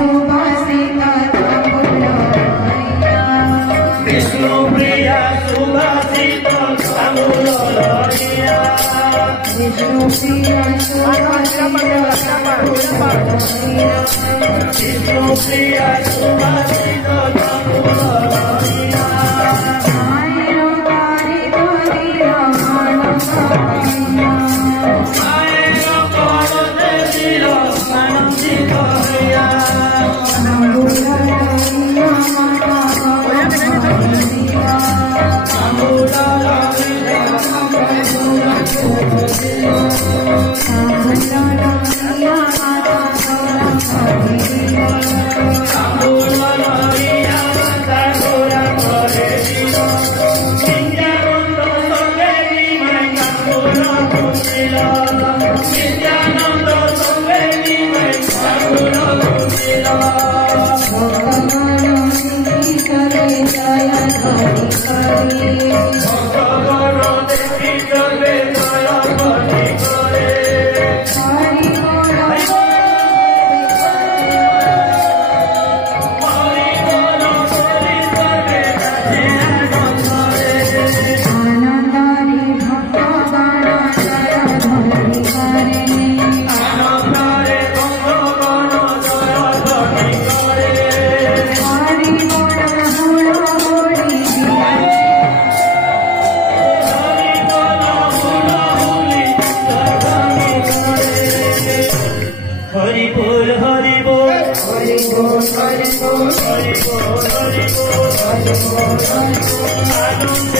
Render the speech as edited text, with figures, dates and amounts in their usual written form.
सुभाषिता विष्णु प्रिया सुभाषिता विष्णु प्रिया विष्णु प्रिया सुभाषिता हरि बोल हरि बोल हरि बोल हरि बोल हरि बोल हरि बोल हरि बोल हरि बोल